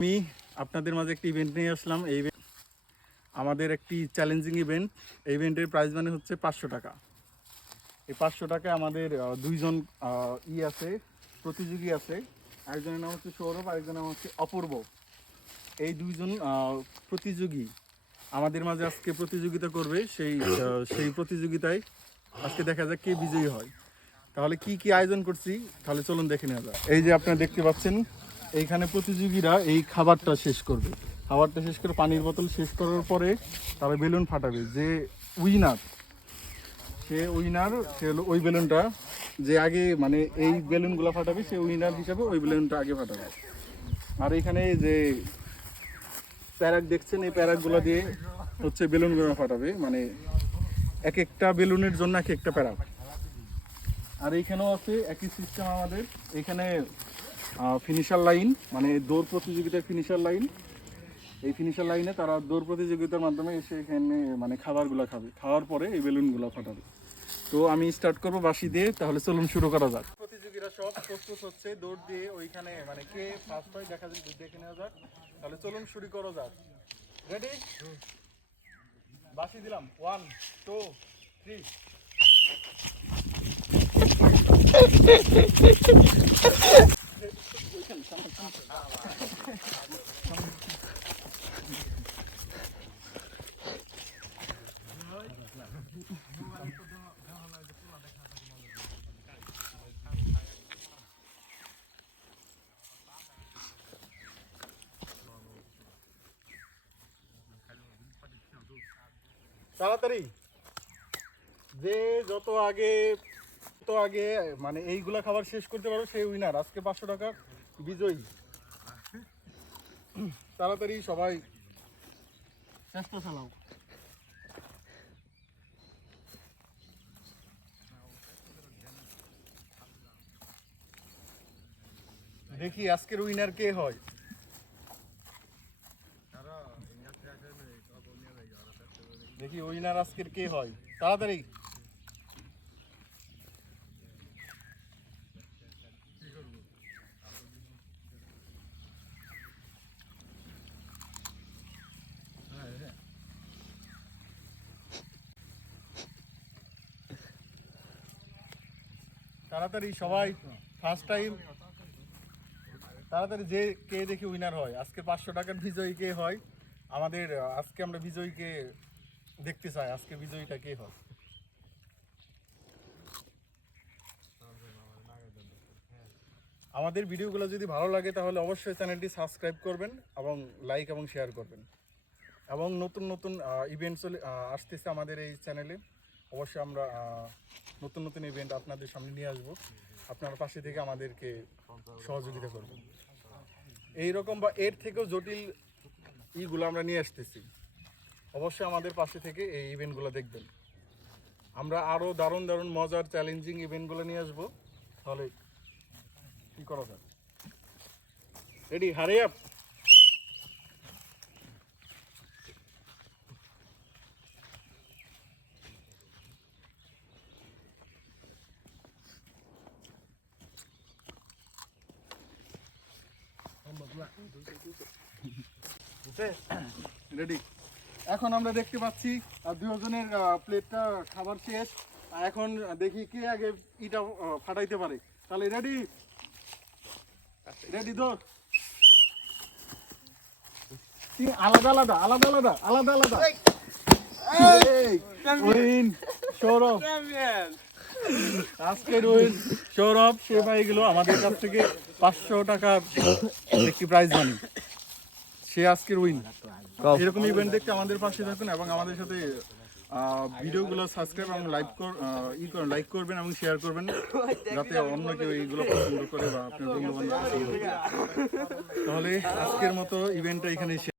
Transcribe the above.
আমি আপনাদের মাঝে একটি ইভেন্ট নিয়ে আসলাম। এই আমাদের একটি চ্যালেঞ্জিং ইভেন্ট। এই ইভেন্টের প্রাইজ মানে হচ্ছে 500 টাকা। এই 500 টাকায় আমাদের দুইজন আছে, প্রতিযোগী আছে। একজনের নাম হচ্ছে সৌরভ, আরেকজনের নাম হচ্ছে অপূর্ব। এই দুইজন প্রতিযোগী আমাদের মাঝে আজকে প্রতিযোগিতা করবে। সেই প্রতিযোগিতায় আজকে দেখা যাক কে বিজয়ী হয়। তাহলে কি কি আয়োজন করছি তাহলে চলুন দেখে নেওয়া যাক। এই যে আপনারা দেখতে পাচ্ছেন, এইখানে প্রতিযোগীরা এই খাবারটা শেষ করবে। খাবারটা শেষ করে পানির বোতল শেষ করার পরে তারা বেলুন ফাটাবে। যে উইনার সে হলো ওই বেলুনটা, যে আগে মানে এই বেলুনগুলো ফাটাবে সে উইনার হিসাবে ওই বেলুনটা আগে ফাটাবে। আর এখানে যে প্যারাক দেখছেন, এই প্যারাকগুলো দিয়ে হচ্ছে বেলুনগুলো ফাটাবে, মানে এক একটা বেলুনের জন্য এক একটা প্যারাক। আর এইখানেও আছে একই সিস্টেম আমাদের। এখানে ফিনিশার লাইন, মানে দৌড় প্রতিযোগিতার ফিনিশার লাইন। এই ফিনিশার লাইনে তারা দৌড় প্রতিযোগিতার মাধ্যমে এসে এখানে মানে খাবারগুলো খাবে, খাওয়ার পরে এই বেলুনগুলো ফাটাবে। তো আমি স্টার্ট করবো বাঁশি দিয়ে, তাহলে চলুন শুরু করা যাক। প্রতিযোগীরা সব প্রস্তুত হচ্ছে দৌড় দিয়ে, ওইখানে মানে কে ফার্স্ট হয় দেখে নেওয়া যাক। তাহলে চলুন শুরু করা যাক। রেডি? বাঁশি দিলাম, 1 2 3। তাড়াতাড়ি, যে যত আগে মানে এইগুলা খাবার শেষ করতে পারো সেই উইনার, আজকে 500 টাকা বিজয়ী। তাড়াতাড়ি সবাই চেষ্টা চালাও। দেখি আজকের উইনার কে হয়। দেখি উইনার আজকের কে হয়। তাড়াতাড়ি। তাড়াতাড়ি সবাই, ফার্স্ট টাইম। তাড়াতাড়ি, যে কে দেখি উইনার হয় আজকে 500 টাকার বিজয়ী কে হয় আমাদের। আজকে আমরা বিজয়ীকে দেখতে চাই, আজকে বিজয়ীটা কে হয়। আমাদের ভিডিওগুলো যদি ভালো লাগে তাহলে অবশ্যই চ্যানেলটি সাবস্ক্রাইব করবেন এবং লাইক এবং শেয়ার করবেন। এবং নতুন নতুন ইভেন্টস আসতেছে আমাদের এই চ্যানেলে। অবশ্যই আমরা নতুন নতুন ইভেন্ট আপনাদের সামনে নিয়ে আসবো। আপনার পাশে থেকে আমাদেরকে সহযোগিতা করবেন। এইরকম বা এর থেকেও জটিল ইগুলো আমরা নিয়ে আসতেছি। অবশ্যই আমাদের পাশে থেকে এই ইভেন্টগুলো দেখবেন। আমরা আরও দারুণ দারুণ মজার চ্যালেঞ্জিং ইভেন্টগুলো নিয়ে আসবো। তাহলে কি করা যায়? রেডি? Hurry up. রেডি? এখন আমরা দেখতে পাচ্ছি দুজনের প্লেটটা খাবার শেষ। এখন দেখি কে আগে ইটা ফাটাইতে পারে। তাহলে রেডি? রেডি তো? আলাদা আলাদা আলাদা আলাদা আলাদা আলাদা। উইন সৌরভ, আজকের উইন সৌরভ। সে পাই গেল আমাদের কাছ থেকে 500 টাকার একটি প্রাইজ মানি। সে আজকের উইন। এরকম ইভেন্ট দেখতে আমাদের পাশে থাকুন এবং আমাদের সাথে ভিডিওগুলো সাবস্ক্রাইব এবং লাইক করবেন এবং শেয়ার করবেন, যাতে অন্য কেউ এইগুলো পছন্দ করে বা আপনার বন্ধু বান্ধব পছন্দ করে। তাহলে আজকের মতো ইভেন্টটা এখানে শেষ।